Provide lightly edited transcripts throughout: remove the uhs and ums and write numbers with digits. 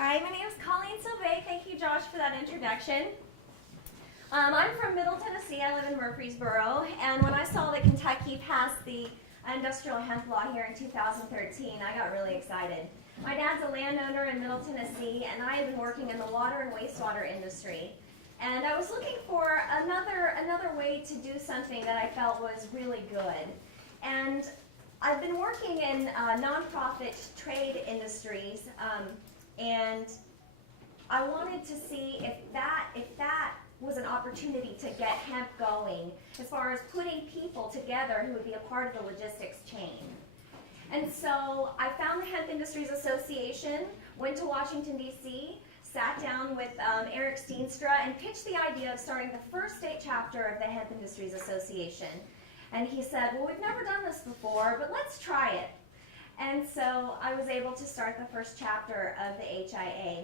Hi, my name is Colleen Sauve. Thank you, Josh, for that introduction. I'm from Middle Tennessee. I live in Murfreesboro, and when I saw that Kentucky passed the industrial hemp law here in 2013, I got really excited. My dad's a landowner in Middle Tennessee, and I have been working in the water and wastewater industry. And I was looking for another way to do something that I felt was really good. And I've been working in nonprofit trade industries, and I wanted to see if that was an opportunity to get hemp going as far as putting people together who would be a part of the logistics chain. And so I found the Hemp Industries Association, went to Washington, D.C., sat down with Eric Steenstra and pitched the idea of starting the first state chapter of the Hemp Industries Association. And he said, well, we've never done this before, but let's try it. And so I was able to start the first chapter of the HIA.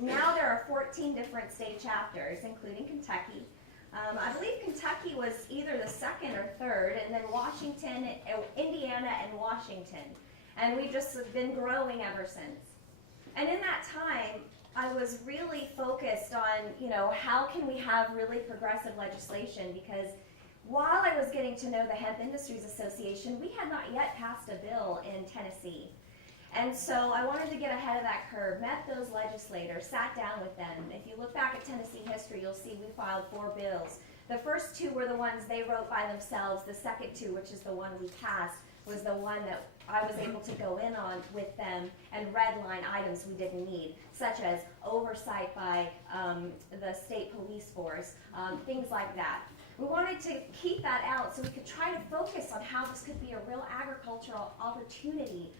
Now there are 14 different state chapters, including Kentucky. I believe Kentucky was either the second or third, and then Washington, Indiana, and Washington. And we've just been growing ever since. And in that time, I was really focused on, how can we have really progressive legislation, because while I was getting to know the Hemp Industries Association, we had not yet passed a bill in Tennessee. And so I wanted to get ahead of that curve, met those legislators, sat down with them. If you look back at Tennessee history, you'll see we filed 4 bills. The first 2 were the ones they wrote by themselves. The second 2, which is the one we passed, was the one that I was able to go in on with them and redline items we didn't need, such as oversight by the state police force, things like that. We wanted to keep that out so we could try to focus on how this could be a real agricultural opportunity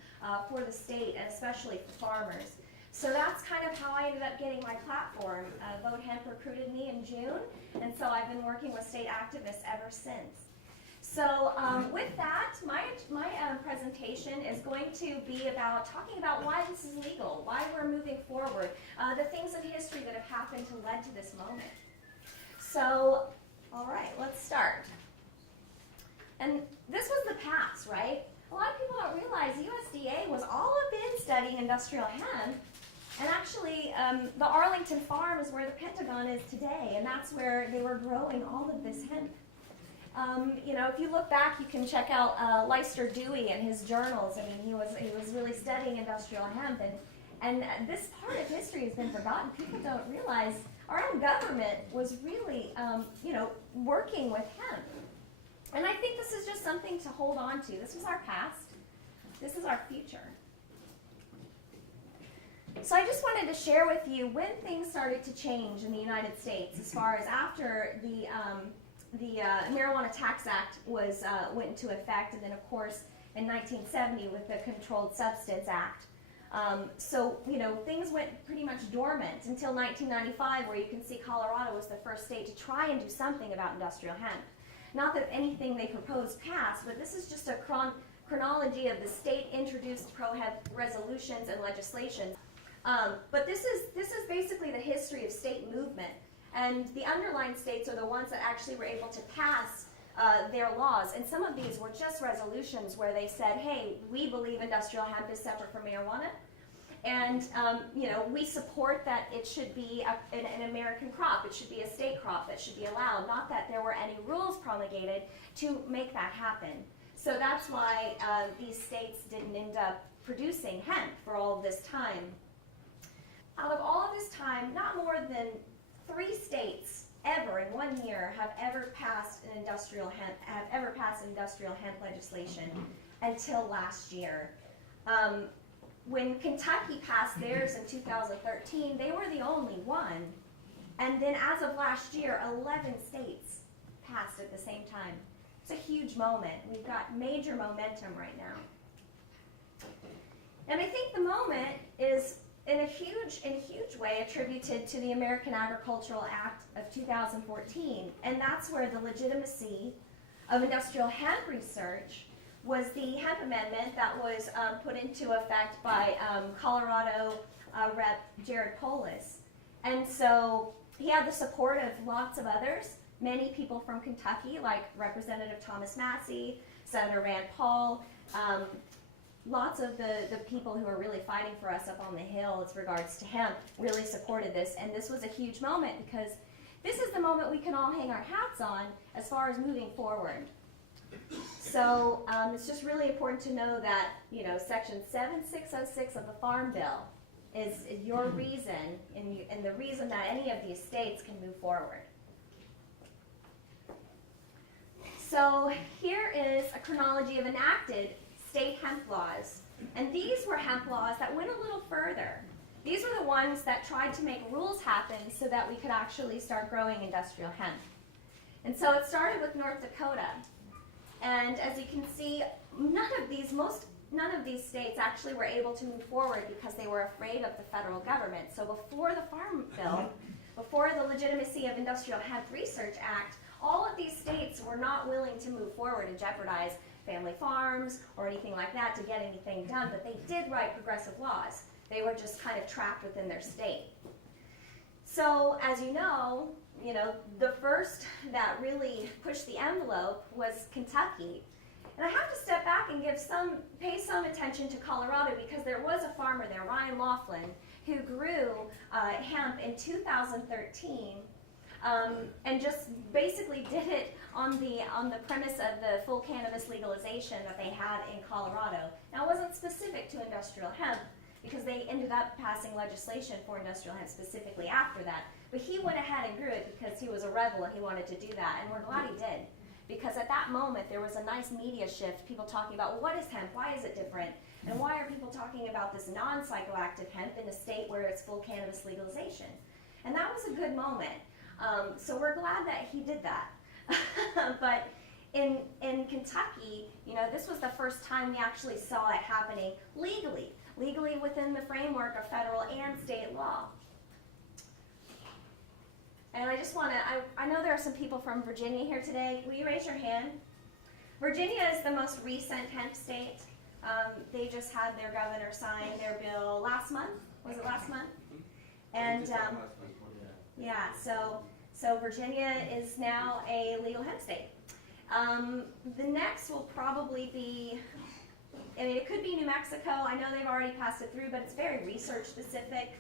for the state, and especially for farmers. So that's kind of how I ended up getting my platform. Vote Hemp recruited me in June, and so I've been working with state activists ever since. So with that, my presentation is going to be about talking about why this is legal, why we're moving forward, the things in history that have happened to lead to this moment. So, all right, let's start. And this was the past, right? A lot of people don't realize USDA was all up in studying industrial hemp, and actually the Arlington farm is where the Pentagon is today, and that's where they were growing all of this hemp. If you look back, you can check out Leicester Dewey and his journals. I mean, he was really studying industrial hemp, and this part of history has been forgotten. People don't realize our own government was really, working with hemp. And I think this is just something to hold on to. This was our past. This is our future. So I just wanted to share with you when things started to change in the United States as far as after the Marijuana Tax Act went into effect, and then of course in 1970 with the Controlled Substance Act. Things went pretty much dormant until 1995, where you can see Colorado was the first state to try and do something about industrial hemp. Not that anything they proposed passed, but this is just a chronology of the state-introduced pro-hemp resolutions and legislation. But this is basically the history of state movement. And the underlying states are the ones that actually were able to pass their laws. And some of these were just resolutions where they said, hey, we believe industrial hemp is separate from marijuana. And, we support that it should be an American crop. It should be a state crop that should be allowed. Not that there were any rules promulgated to make that happen. So that's why these states didn't end up producing hemp for all of this time. Out of all of this time, not more than 3 states ever in 1 year have ever passed industrial hemp legislation until last year. When Kentucky passed theirs in 2013, they were the only one. And then as of last year, 11 states passed at the same time. It's a huge moment. We've got major momentum right now. And I think the moment is in a huge way attributed to the American Agricultural Act of 2014. And that's where the legitimacy of industrial hemp research was the hemp amendment that was put into effect by Colorado Rep. Jared Polis. And so he had the support of lots of others, many people from Kentucky, like Representative Thomas Massey, Senator Rand Paul, lots of the people who are really fighting for us up on the Hill as regards to hemp really supported this, and this was a huge moment because this is the moment we can all hang our hats on as far as moving forward. So it's just really important to know that, you know, Section 7606 of the Farm Bill is your reason and the reason that any of these states can move forward. So here is a chronology of enacted state hemp laws. And these were hemp laws that went a little further. These were the ones that tried to make rules happen so that we could actually start growing industrial hemp. And so it started with North Dakota. And as you can see, none of these states actually were able to move forward because they were afraid of the federal government. So before the Farm Bill, before the Legitimacy of Industrial Hemp Research Act, all of these states were not willing to move forward and jeopardize family farms or anything like that to get anything done, but they did write progressive laws. They were just kind of trapped within their state. So as you know, the first that really pushed the envelope was Kentucky. And I have to step back and pay some attention to Colorado because there was a farmer there, Ryan Laughlin, who grew hemp in 2013 and just basically did it on the premise of the full cannabis legalization that they had in Colorado. Now, it wasn't specific to industrial hemp because they ended up passing legislation for industrial hemp specifically after that. But he went ahead and grew it because he was a rebel and he wanted to do that, and we're glad he did. Because at that moment, there was a nice media shift, people talking about, well, what is hemp? Why is it different? And why are people talking about this non-psychoactive hemp in a state where it's full cannabis legalization? And that was a good moment. So we're glad that he did that. But in Kentucky, this was the first time we actually saw it happening legally within the framework of federal and state law. And I just want to, I know there are some people from Virginia here today. Will you raise your hand? Virginia is the most recent hemp state. They just had their governor sign their bill last month. Was it last month? And yeah, so Virginia is now a legal hemp state. The next will probably be, it could be New Mexico. I know they've already passed it through, but it's very research specific.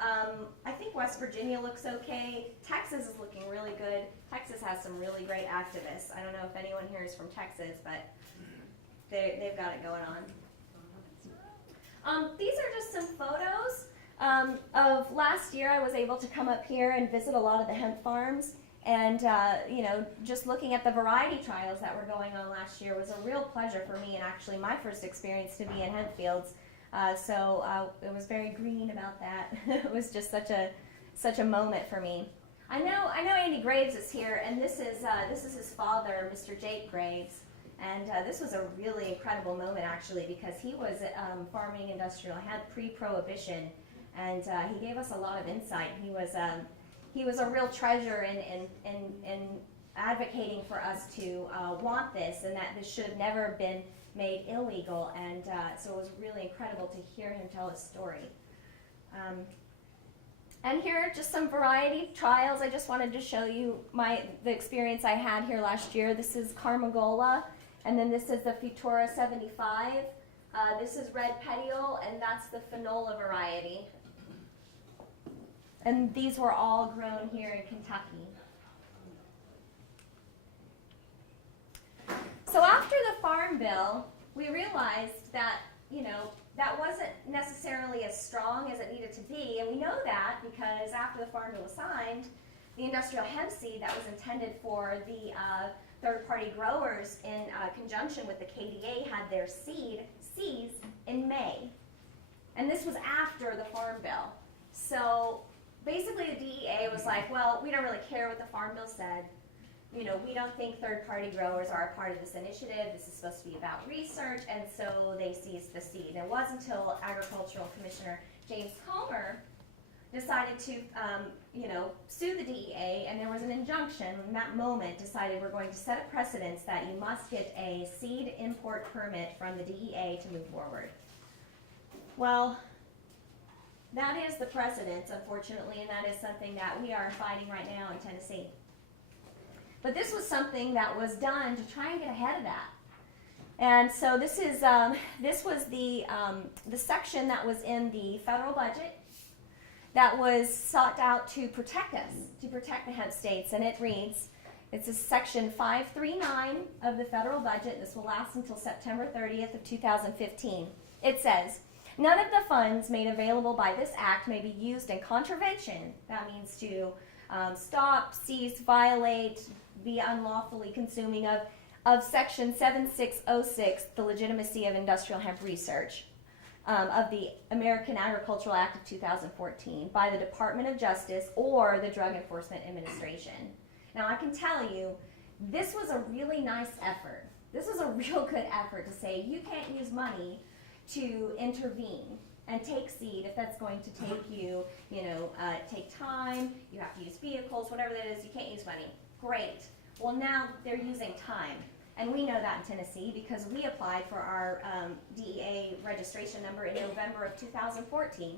I think West Virginia looks okay. Texas is looking really good. Texas has some really great activists. I don't know if anyone here is from Texas, but they've got it going on. These are just some photos of last year. I was able to come up here and visit a lot of the hemp farms. And, just looking at the variety trials that were going on last year was a real pleasure for me, and actually my first experience to be in hemp fields. So it was very green about that. It was just such a moment for me. I know Andy Graves is here, and this is his father, Mr. Jake Graves, and this was a really incredible moment actually because he was farming industrial hemp pre-prohibition, and he gave us a lot of insight. He was a real treasure in advocating for us to want this, and that this should have never been made illegal, and so it was really incredible to hear him tell his story. And here are just some variety trials. I just wanted to show you the experience I had here last year. This is Carmagola, and then this is the Futura 75. This is Red Petiole, and that's the Finola variety. And these were all grown here in Kentucky. So after the Farm Bill, we realized that, that wasn't necessarily as strong as it needed to be. And we know that because after the Farm Bill was signed, the industrial hemp seed that was intended for the third-party growers in conjunction with the KDA had their seized in May. And this was after the Farm Bill. So basically the DEA was like, well, we don't really care what the Farm Bill said. We don't think third-party growers are a part of this initiative. This is supposed to be about research, and so they seized the seed. And it wasn't until Agricultural Commissioner James Comer decided to, sue the DEA, and there was an injunction in that moment decided we're going to set a precedence that you must get a seed import permit from the DEA to move forward. Well, that is the precedence, unfortunately, and that is something that we are fighting right now in Tennessee. But this was something that was done to try and get ahead of that. And so this was the section that was in the federal budget that was sought out to protect us, to protect the hemp states, and it reads, it's a section 539 of the federal budget. This will last until September 30th of 2015. It says, none of the funds made available by this act may be used in contravention, that means to stop, cease, violate, be unlawfully consuming of section 7606, the legitimacy of industrial hemp research, of the American Agricultural Act of 2014 by the Department of Justice or the Drug Enforcement Administration. Now I can tell you, this was a really nice effort. This was a real good effort to say you can't use money to intervene and take seed if that's going to take you, take time, you have to use vehicles, whatever that is, you can't use money. Great. Well, now they're using time. And we know that in Tennessee because we applied for our DEA registration number in November of 2014,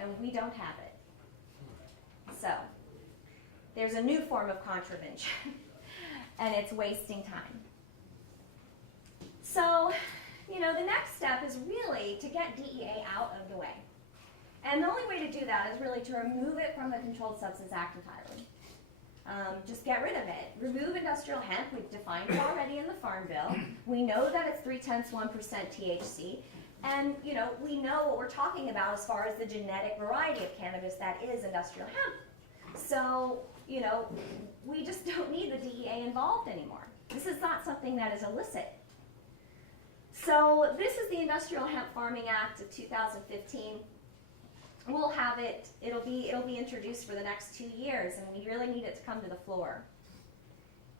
and we don't have it. So there's a new form of contravention, and it's wasting time. So, the next step is really to get DEA out of the way. And the only way to do that is really to remove it from the Controlled Substance Act entirely. Just get rid of it. Remove industrial hemp. We've defined it already in the Farm Bill. We know that it's 0.3% THC. And, we know what we're talking about as far as the genetic variety of cannabis that is industrial hemp. So, we just don't need the DEA involved anymore. This is not something that is illicit. So this is the Industrial Hemp Farming Act of 2015. We'll have it, it'll be introduced for the next 2 years, and we really need it to come to the floor.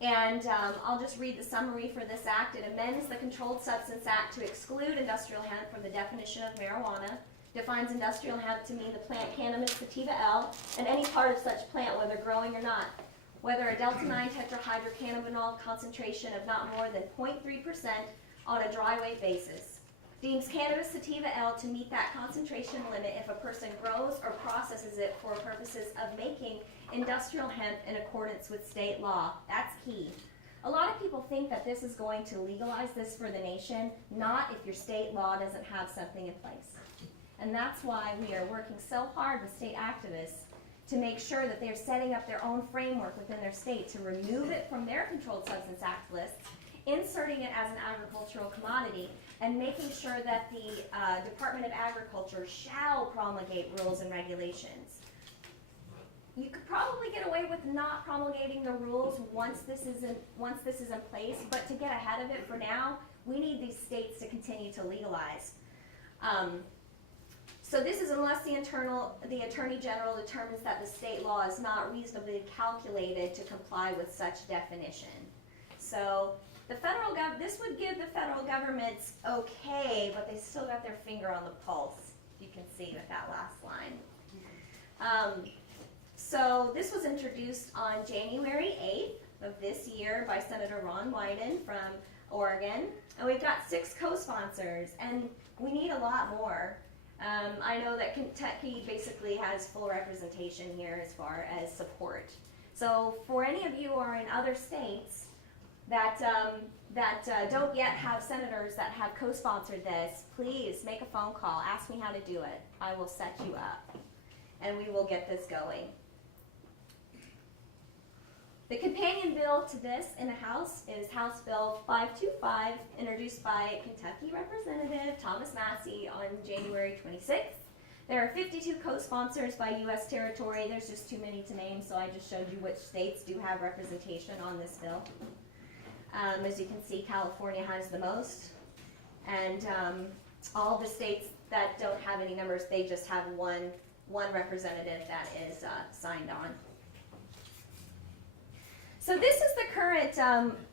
And I'll just read the summary for this act. It amends the Controlled Substance Act to exclude industrial hemp from the definition of marijuana, defines industrial hemp to mean the plant Cannabis sativa L, and any part of such plant, whether growing or not, whether a delta-9 tetrahydrocannabinol concentration of not more than 0.3% on a dry weight basis. Deems Cannabis sativa L to meet that concentration limit if a person grows or processes it for purposes of making industrial hemp in accordance with state law. That's key. A lot of people think that this is going to legalize this for the nation, not if your state law doesn't have something in place. And that's why we are working so hard with state activists to make sure that they're setting up their own framework within their state to remove it from their Controlled Substance Act lists, inserting it as an agricultural commodity, and making sure that the Department of Agriculture shall promulgate rules and regulations. You could probably get away with not promulgating the rules once this is in place, but to get ahead of it for now, we need these states to continue to legalize. So this is unless the Attorney General determines that the state law is not reasonably calculated to comply with such definition. So the federal this would give the federal government's okay, but they still got their finger on the pulse. You can see with that last line. So this was introduced on January 8th of this year by Senator Ron Wyden from Oregon, and we've got 6 co-sponsors, and we need a lot more. I know that Kentucky basically has full representation here as far as support. So for any of you who are in other states that don't yet have senators that have co-sponsored this, please make a phone call. Ask me how to do it. I will set you up, and we will get this going. The companion bill to this in the House is House Bill 525, introduced by Kentucky Representative Thomas Massey on January 26th. There are 52 co-sponsors by U.S. territory. There's just too many to name, so I just showed you which states do have representation on this bill. As you can see, California has the most, and all the states that don't have any numbers, they just have one representative that is signed on. So this is the current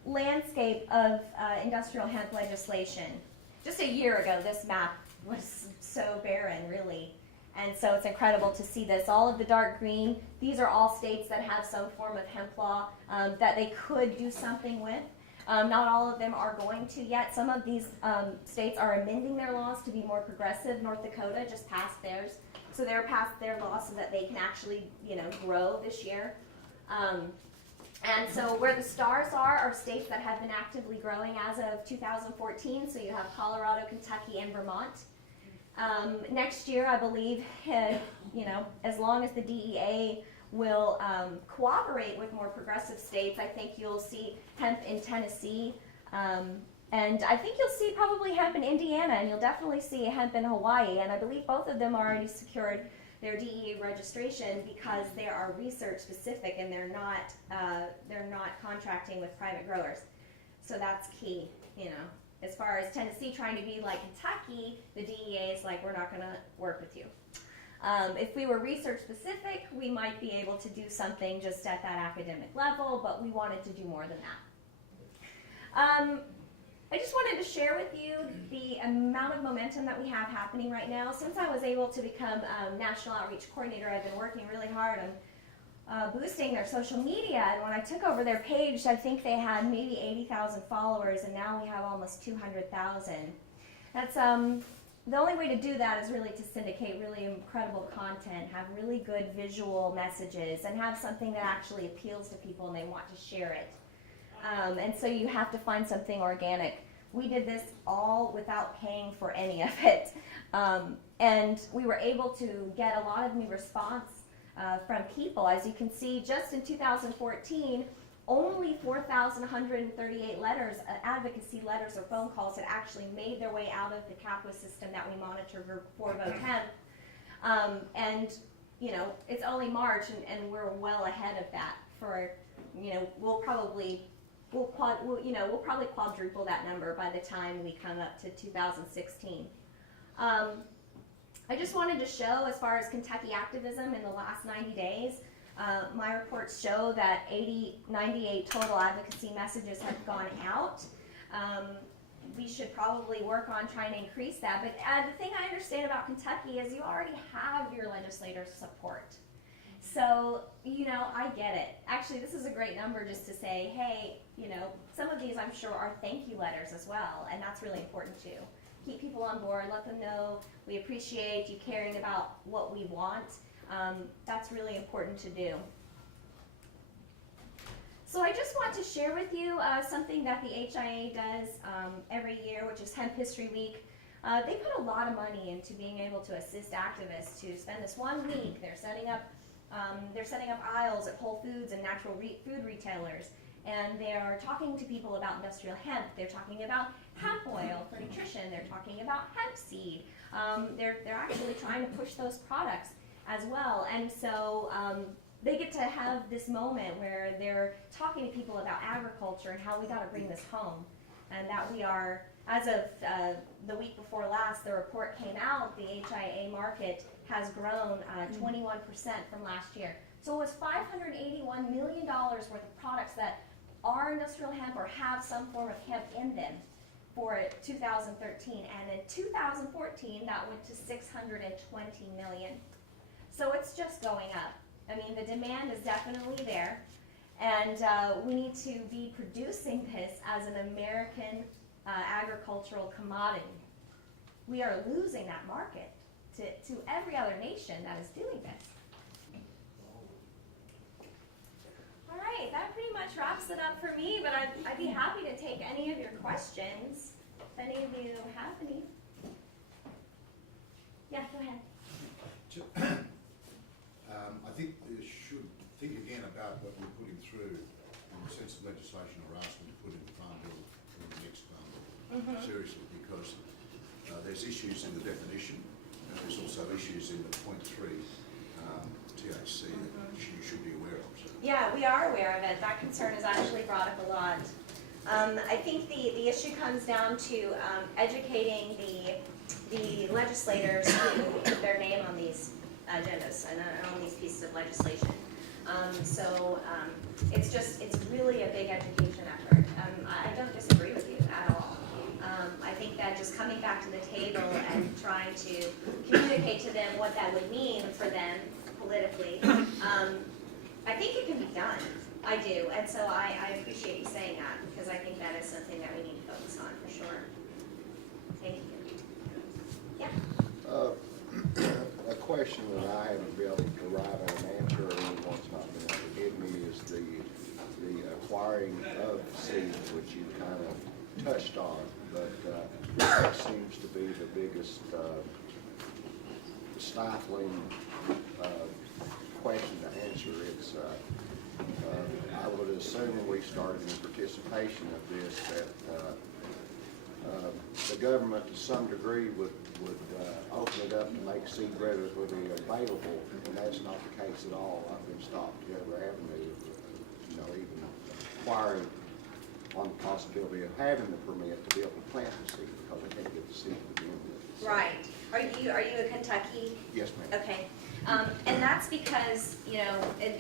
landscape of industrial hemp legislation. Just a year ago, this map was so barren, really. And so it's incredible to see this. All of the dark green, these are all states that have some form of hemp law that they could do something with. Not all of them are going to yet. Some of these states are amending their laws to be more progressive. North Dakota just passed theirs. So they're passed their law so that they can actually, grow this year. And so where the stars are states that have been actively growing as of 2014. So you have Colorado, Kentucky, and Vermont. Next year, I believe, as long as the DEA will cooperate with more progressive states, I think you'll see hemp in Tennessee. And I think you'll see probably hemp in Indiana, and you'll definitely see hemp in Hawaii. And I believe both of them already secured their DEA registration because they are research specific and they're not contracting with private growers. So that's key, As far as Tennessee trying to be like Kentucky, the DEA is like, we're not going to work with you. If we were research specific, we might be able to do something just at that academic level, but we wanted to do more than that. I just wanted to share with you the amount of momentum that we have happening right now. Since I was able to become National Outreach Coordinator, I've been working really hard on boosting their social media. And when I took over their page, I think they had maybe 80,000 followers, and now we have almost 200,000. That's the only way to do that is really to syndicate really incredible content, have really good visual messages, and have something that actually appeals to people and they want to share it. And so you have to find something organic. We did this all without paying for any of it. And we were able to get a lot of new response from people. As you can see, just in 2014, only 4,138 letters, advocacy letters or phone calls had actually made their way out of the CAPWA system that we monitor for Vote Hemp. And, it's only March and we're well ahead of that for, we'll probably quadruple that number by the time we come up to 2016. I just wanted to show, as far as Kentucky activism in the last 90 days, my reports show that 98 total advocacy messages have gone out. We should probably work on trying to increase that. But the thing I understand about Kentucky is you already have your legislators' support. So, I get it. Actually, this is a great number just to say, hey, some of these I'm sure are thank you letters as well, and that's really important too. Keep people on board, let them know we appreciate you caring about what we want. That's really important to do. So I just want to share with you something that the HIA does every year, which is Hemp History Week. They put a lot of money into being able to assist activists to spend this 1 week. They're setting up aisles at Whole Foods and natural food retailers, and they're talking to people about industrial hemp. They're talking about hemp oil for nutrition. They're talking about hemp seed. They're actually trying to push those products as well. And so they get to have this moment where they're talking to people about agriculture and how we got to bring this home, and that we are, as of the week before last, the report came out, the HIA market has grown 21% from last year. So it was $581 million worth of products that are industrial hemp or have some form of hemp in them for 2013. And in 2014, that went to $620 million. So it's just going up. I mean, the demand is definitely there. And we need to be producing this as an American agricultural commodity. We are losing that market to every other nation that is doing this. All right, that pretty much wraps it up for me, but I'd be happy to take any of your questions, if any of you have any. Yeah, go ahead. I think you should think again about what we're putting through in the sense of legislation or asking to put in the farm bill in the next farm bill. Seriously, because there's issues in the definition, and there's also issues in the .3 THC that you should be aware of. So. Yeah, we are aware of it. That concern is actually brought up a lot. I think the issue comes down to educating the legislators who put their name on these agendas and on these pieces of legislation. It's really a big education effort. I don't disagree with you at all. I think that just coming back to the table and trying to communicate to them what that would mean for them politically, I think it can be done. I do, and so I appreciate you saying that, because I think that is something that we need to focus on for sure. Thank you. Yeah? a question that I haven't been able to arrive at an answer, or anyone's not been able to give me, is the acquiring of seeds, which you kind of touched on, but that seems to be the biggest stifling question to answer. It's I would assume when we started in participation of this that the government to some degree would open it up and make seed readily available, and that's not the case at all. I've been stopped at every avenue of, even acquiring on the possibility of having the permit to be able to plant the seed, because I can't get the seed to begin with. So, Right. Are you a Kentucky? yes, ma'am. Okay. And that's because,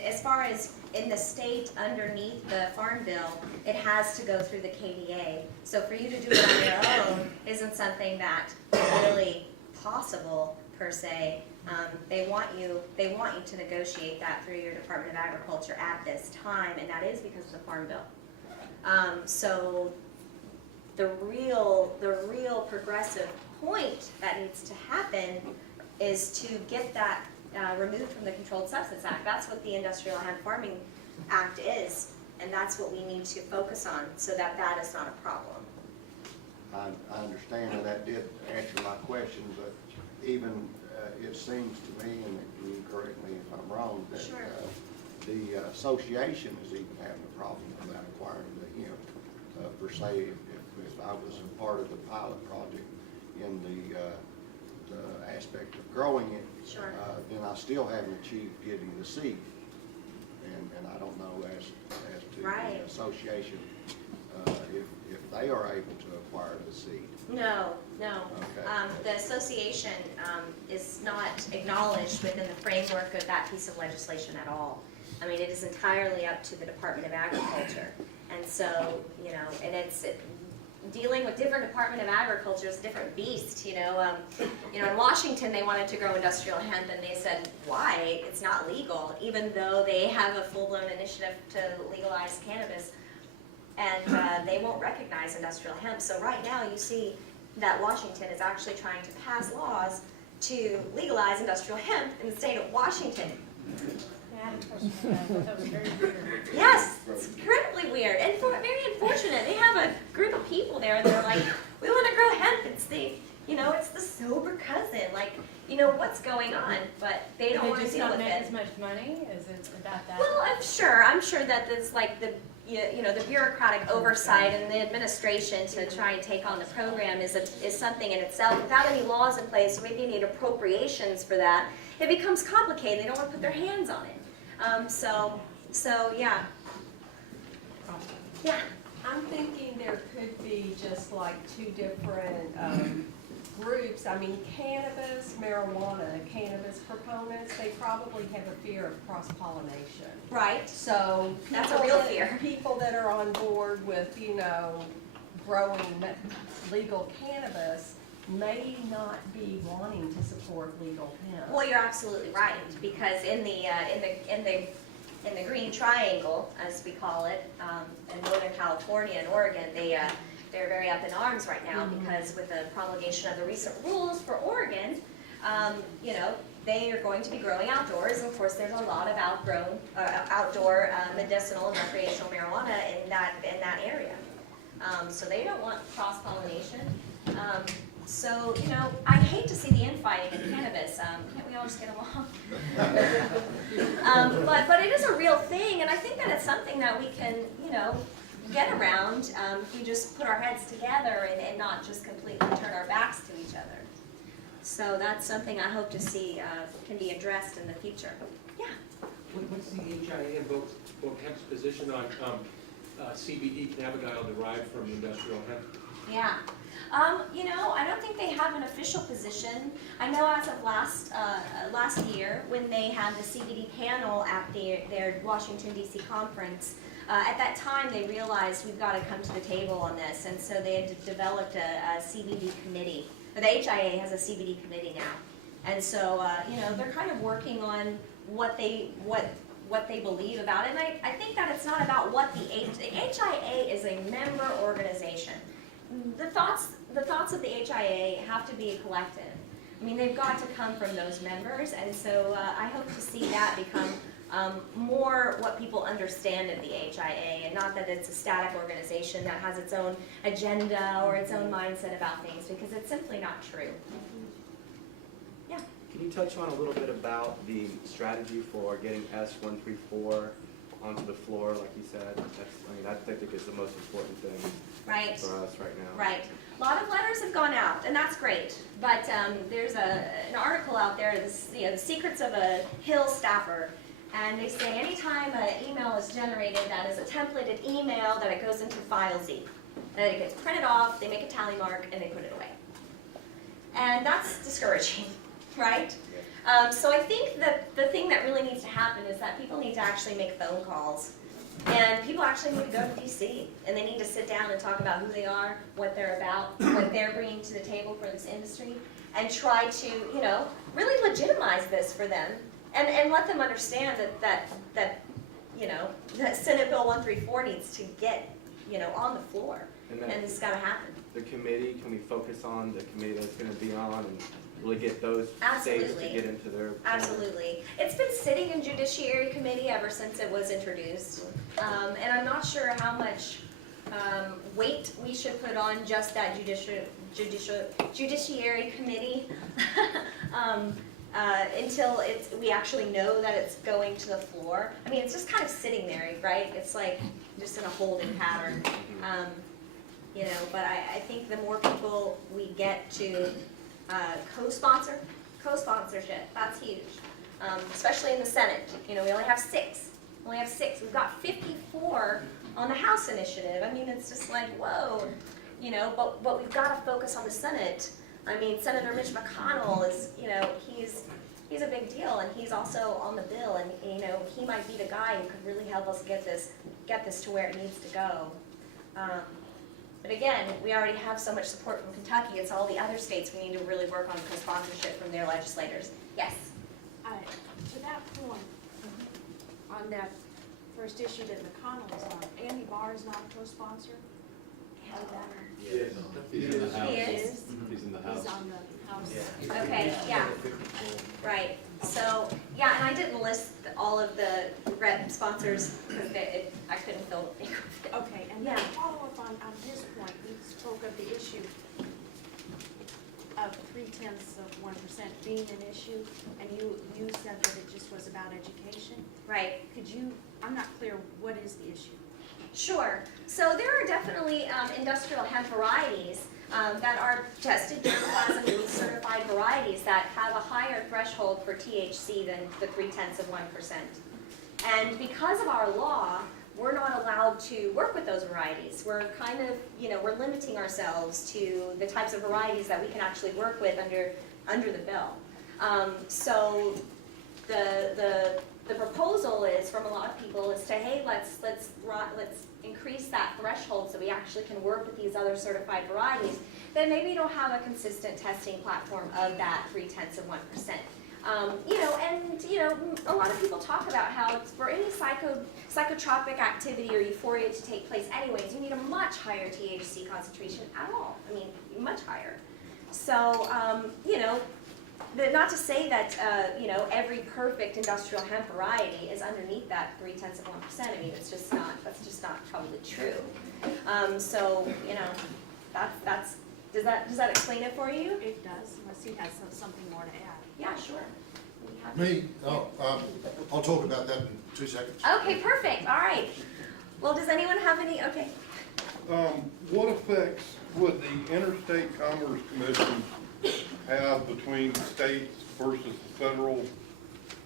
as far as in the state underneath the Farm Bill, it has to go through the KDA. So for you to do it on your own isn't something that is really possible per se. They want you to negotiate that through your Department of Agriculture at this time, and that is because of the Farm Bill. So the real progressive point that needs to happen is to get that removed from the Controlled Substance Act. That's what the Industrial Hemp Farming Act is, and that's what we need to focus on so that that is not a problem. I understand, and that did answer my question, but even it seems to me, and you correct me if I'm wrong, that Sure. the association is even having a problem about acquiring the hemp. Per se, if I was a part of the pilot project in the aspect of growing it, Sure. then I still haven't achieved getting the seed. And I don't know as to Right. the association, if they are able to acquire the seed. No. Okay. The association is not acknowledged within the framework of that piece of legislation at all. I mean, it is entirely up to the Department of Agriculture. And so, and dealing with different Department of Agriculture is a different beast, in Washington they wanted to grow industrial hemp and they said, why? It's not legal, even though they have a full-blown initiative to legalize cannabis, and they won't recognize industrial hemp. So right now you see that Washington is actually trying to pass laws to legalize industrial hemp in the state of Washington. Yeah, that was very weird. Yes, it's incredibly weird and very unfortunate. They have a group of people there that are like, we want to grow hemp. It's it's the sober cousin. Like, what's going on? But they don't want to deal with They just don't make it. as much money? Is it about that? Well, I'm sure that it's like the bureaucratic oversight and the administration to try and take on the program is something in itself. Without any laws in place, maybe you need appropriations for that. It becomes complicated. They don't want to put their hands on it. So yeah. Yeah. I'm thinking there could be just like two different groups. I mean, marijuana, cannabis proponents, they probably have a fear of cross-pollination. Right. So That's a real fear. People that are on board with, growing legal cannabis may not be wanting to support legal hemp. Well, you're absolutely right, because in the Green Triangle, as we call it, in Northern California and Oregon, they're very up in arms right now because with the promulgation of the recent rules for Oregon, they are going to be growing outdoors. And of course, there's a lot of outdoor medicinal and recreational marijuana in that area. So they don't want cross-pollination. So, I hate to see the infighting in cannabis. Can't we all just get along? But it is a real thing, and I think that it's something that we can, get around if we just put our heads together and not just completely turn our backs to each other. So that's something I hope to see can be addressed in the future. Yeah. What's the HIA and Vote Hemp's position on CBD cannabidiol derived from industrial hemp? Yeah. I don't think they have an official position. I know as of last year, when they had the CBD panel at their Washington, D.C. conference, at that time they realized we've got to come to the table on this, and so they had developed a CBD committee. The HIA has a CBD committee now, and so they're kind of working on what they believe about it. And I think that it's not about what the HIA is a member organization. The thoughts of the HIA have to be collective. I mean, they've got to come from those members, and so I hope to see that become more what people understand of the HIA, and not that it's a static organization that has its own agenda or its own mindset about things, because it's simply not true. Yeah. Can you touch on a little bit about the strategy for getting S134 onto the floor, like you said? I think is the most important thing Right. for us right now. Right. A lot of letters have gone out, and that's great. But there's an article out there, the secrets of a Hill staffer, and they say anytime an email is generated that is a templated email, that it goes into file Z, that it gets printed off, they make a tally mark, and they put it away. And that's discouraging, right? So I think that the thing that really needs to happen is that people need to actually make phone calls. And people actually need to go to DC, and they need to sit down and talk about who they are, what they're about, what they're bringing to the table for this industry, and try to, you know, really legitimize this for them, and let them understand that you know, that Senate Bill 134 needs to get, you know, on the floor, And and then it's got to happen. the committee, can we focus on the committee that's going to be on and really get those states Absolutely. to get into their... Absolutely. It's been sitting in Judiciary Committee ever since it was introduced. And I'm not sure how much weight we should put on just that Judiciary Committee until we actually know that it's going to the floor. I mean, it's just kind of sitting there, right? It's like just in a holding pattern. You know, but I think the more people we get to co-sponsorship, that's huge, especially in the Senate. You know, we only have 6. We've got 54 on the House initiative. I mean, it's just like, whoa, you know, but we've got to focus on the Senate. I mean, Senator Mitch McConnell is, you know, he's a big deal, and he's also on the bill, and, you know, he might be the guy who could really help us get this to where it needs to go. But again, we already have so much support from Kentucky. It's all the other states we need to really work on co-sponsorship from their legislators. Yes? To that point, on that first issue that McConnell was on, Andy Barr is not a co-sponsor of that? Yes. He's in the House. He is? He's in the House. He's on the House. Okay, yeah. Right. So, yeah, and I didn't list all of the rep sponsors because I couldn't fill it. Okay, and then follow up on his point, he spoke of the issue of 0.3% being an issue, and you said that it just was about education. Right. I'm not clear, what is the issue? Sure. So there are definitely industrial hemp varieties that are tested germplasm and certified varieties that have a higher threshold for THC than the 0.3%. And because of our law, we're not allowed to work with those varieties. We're kind of, you know, we're limiting ourselves to the types of varieties that we can actually work with under the bill. So the proposal is from a lot of people is to, hey, let's increase that threshold so we actually can work with these other certified varieties that maybe don't have a consistent testing platform of that 0.3%. You know, and you know, a lot of people talk about how it's for any psychotropic activity or euphoria to take place anyways, you need a much higher THC concentration at all. I mean, much higher. So, you know, not to say that, you know, every perfect industrial hemp variety is underneath that 0.3%. I mean, that's just not probably true. So, you know, does that explain it for you? It does, unless he has something more to add. Yeah, sure. I'll talk about that in 2 seconds. Okay, perfect, all right. Well, does anyone have any, okay. What effects would the Interstate Commerce Commission have between the states versus the federal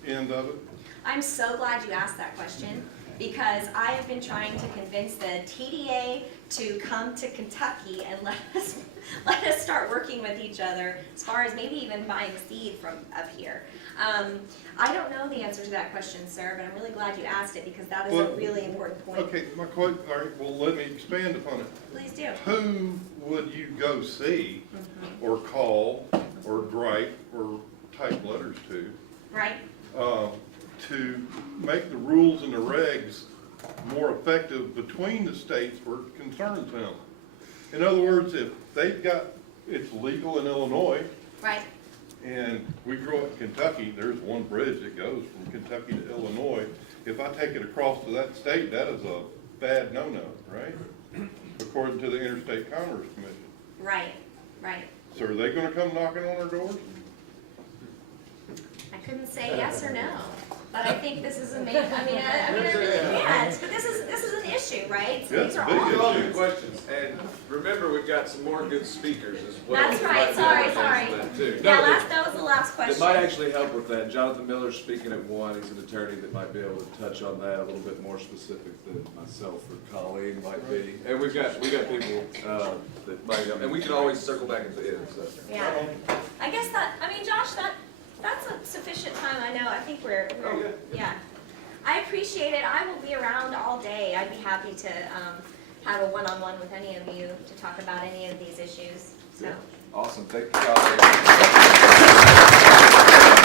end of it? I'm so glad you asked that question because I have been trying to convince the TDA to come to Kentucky and let us start working with each other as far as maybe even buying seed from up here. I don't know the answer to that question, sir, but I'm really glad you asked it because that is a really important point. Okay, my question, all right, well, let me expand upon it. Please do. Who would you go see or call or write or type letters to? Right? To make the rules and the regs more effective between the states where it concerns them. In other words, if they've got, it's legal in Illinois, Right. And we grew up in Kentucky, there's one bridge that goes from Kentucky to Illinois. If I take it across to that state, that is a bad no-no, right? According to the Interstate Commerce Commission. Right, right. So are they gonna come knocking on our doors? I couldn't say yes or no, but I think this is I really can't. But this is an issue, right? So Yeah, these are big all. issue. All good questions, and remember, we've got some more good speakers as well. That's right, That might be sorry. able to answer that too. Yeah, No, that was the last That question. might actually help with that. Jonathan Miller's speaking at one, he's an attorney that might be able to touch on that a little bit more specific than myself or Colleen might be. And we've got people, that might know, and we can always circle back at the end, so. Yeah. I guess Josh, that's a sufficient time. I know. I think we're yeah. I appreciate it. I will be around all day. I'd be happy to have a one-on-one with any of you to talk about any of these issues. So. Awesome, thank you.